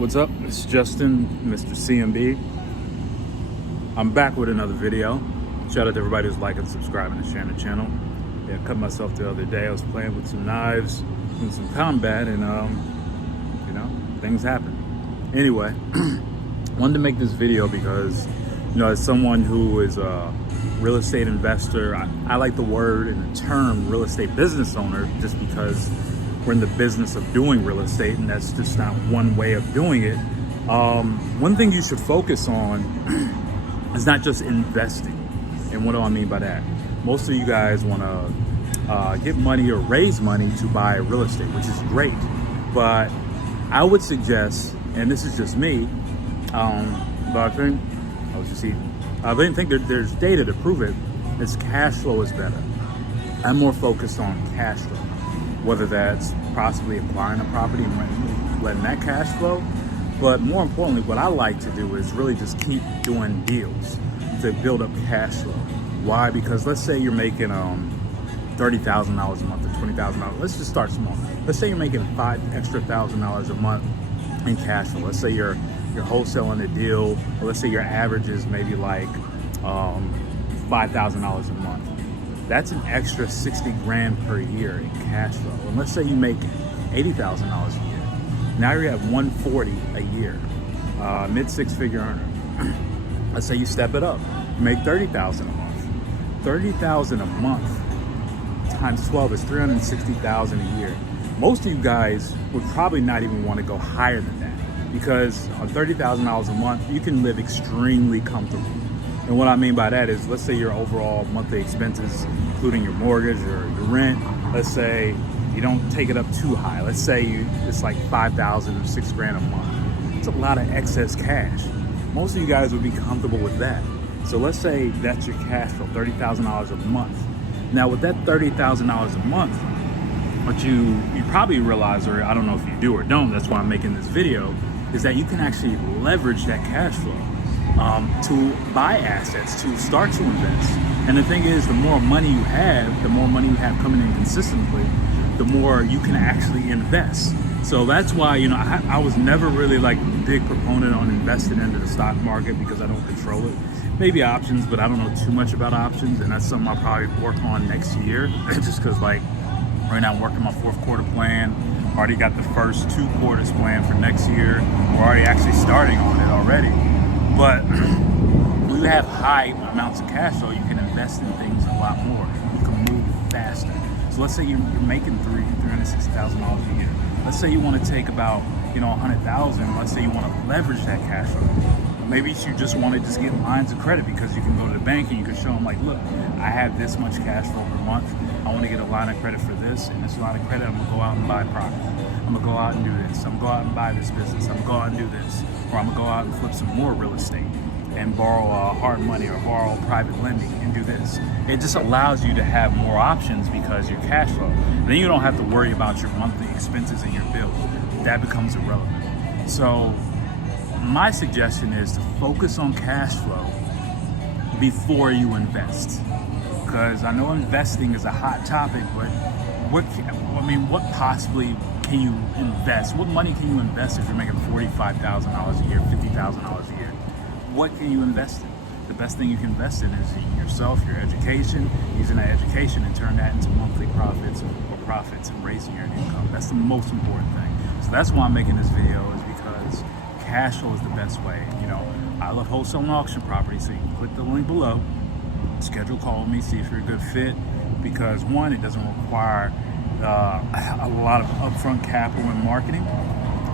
What's up? It's Justin, Mr. CMB. I'm back with another video. Shout out to everybody who's liking, subscribing, and sharing the channel. Yeah, I cut myself the other day. I was playing with some knives and some combat, and things happen. Anyway, wanted to make this video because, as someone who is a real estate investor, I like the word and the term real estate business owner just because we're in the business of doing real estate, and that's just not one way of doing it. One thing you should focus on is not just investing. And what do I mean by that? Most of you guys want to get money or raise money to buy real estate, which is great. But I would suggest, and this is just me, but I think there's data to prove it, is cash flow is better. I'm more focused on cash flow, whether that's possibly acquiring a property and letting that cash flow. But more importantly, what I like to do is really just keep doing deals to build up cash flow. Why? Because let's say you're making $30,000 a month or $20,000. Let's just start small. Let's say you're making $5,000 extra a month in cash flow. Let's say you're wholesaling a deal, or let's say your average is maybe like $5,000 a month. That's an extra 60 grand per year in cash flow. And let's say you make $80,000 a year. Now you're at 140 a year, mid six-figure earner. Let's say you step it up, you make $30,000 a month. $30,000 a month times 12 is $360,000 a year. Most of you guys would probably not even want to go higher than that, because on $30,000 a month, you can live extremely comfortable. And what I mean by that is, let's say your overall monthly expenses, including your mortgage or your rent, let's say you don't take it up too high. Let's say it's like $5,000 or $6 grand a month. It's a lot of excess cash. Most of you guys would be comfortable with that. So let's say that's your cash flow, $30,000 a month. Now with that $30,000 a month, what you probably realize, or I don't know if you do or don't, that's why I'm making this video, is that you can actually leverage that cash flow to buy assets, to start to invest. And the thing is, the more money you have coming in consistently, the more you can actually invest. So that's why, I was never really like a big proponent on investing into the stock market, because I don't control it. Maybe options, but I don't know too much about options. And that's something I'll probably work on next year, just because right now I'm working my fourth quarter plan. Already got the first 2 quarters planned for next year. We're already actually starting on it already. But when you have high amounts of cash flow, you can invest in things a lot more. You can move faster. So let's say you're making $360,000 a year. Let's say you want to take about $100,000. Let's say you want to leverage that cash flow. Maybe you just want to get lines of credit, because you can go to the bank and you can show them, like, look, I have this much cash flow per month. I want to get a line of credit for this, and this line of credit, I'm gonna go out and buy property. I'm gonna go out and do this. I'm gonna go out and buy this business. I'm gonna go out and do this, or I'm gonna go out and flip some more real estate and borrow hard money or borrow private lending and do this. It just allows you to have more options because your cash flow. And then you don't have to worry about your monthly expenses and your bills. That becomes irrelevant. So my suggestion is to focus on cash flow before you invest. Because I know investing is a hot topic, but what possibly can you invest? What money can you invest if you're making $45,000 a year, $50,000 a year? What can you invest in? The best thing you can invest in is yourself, your education, using that education and turn that into monthly profits or profits and raising your income. That's the most important thing. So that's why I'm making this video, is because cash flow is the best way. I love wholesale and auction property, so you can click the link below, schedule a call with me, see if you're a good fit, because one, it doesn't require a lot of upfront capital in marketing.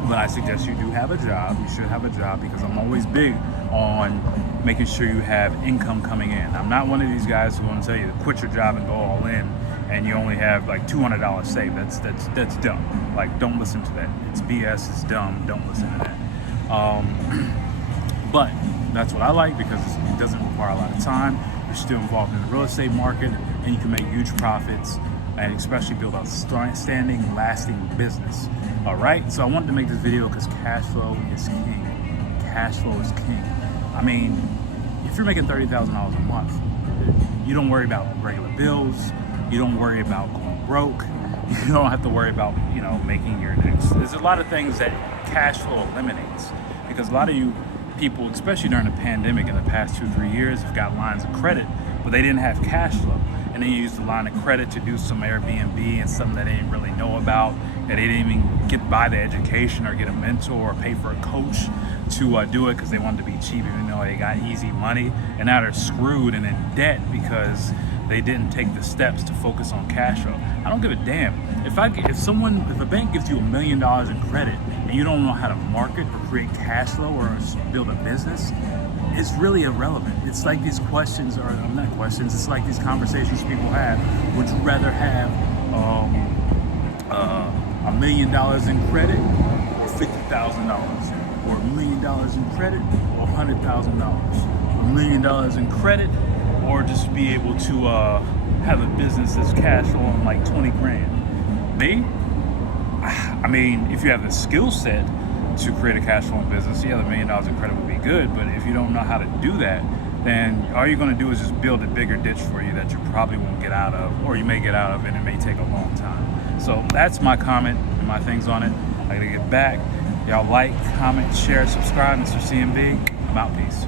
But I suggest you do have a job. You should have a job, because I'm always big on making sure you have income coming in. I'm not one of these guys who want to tell you to quit your job and go all in, and you only have like $200 saved. That's dumb. Like, don't listen to that. It's BS. It's dumb. Don't listen to that. But that's what I like, because it doesn't require a lot of time. You're still involved in the real estate market, and you can make huge profits, and especially build a standing, lasting business. All right, so I wanted to make this video because cash flow is king. Cash flow is king. I mean, if you're making $30,000 a month, you don't worry about regular bills. You don't worry about going broke. You don't have to worry about, making your next. There's a lot of things that cash flow eliminates. Because a lot of you people, especially during the pandemic in the past 2-3 years, have got lines of credit, but they didn't have cash flow. And then you use the line of credit to do some Airbnb and something that they didn't really know about, that they didn't even get by the education or get a mentor or pay for a coach to do it because they wanted to be cheap, even though they got easy money. And now they're screwed and in debt because they didn't take the steps to focus on cash flow. I don't give a damn. If a bank gives you $1 million in credit and you don't know how to market or create cash flow or build a business, it's really irrelevant. It's like these questions, or not questions, it's like these conversations people have. Would you rather have $1 million in credit or $50,000? Or $1 million in credit or $100,000? $1 million in credit, or just be able to have a business that's cash flowing like 20 grand? Me? I mean, if you have the skill set to create a cash flowing business, yeah, the $1 million in credit would be good. But if you don't know how to do that, then all you're going to do is just build a bigger ditch for you that you probably won't get out of, or you may get out of, and it may take a long time. So that's my comment and my things on it. I gotta get back. Y'all like, comment, share, subscribe. Mr. CMB, I'm out. Peace.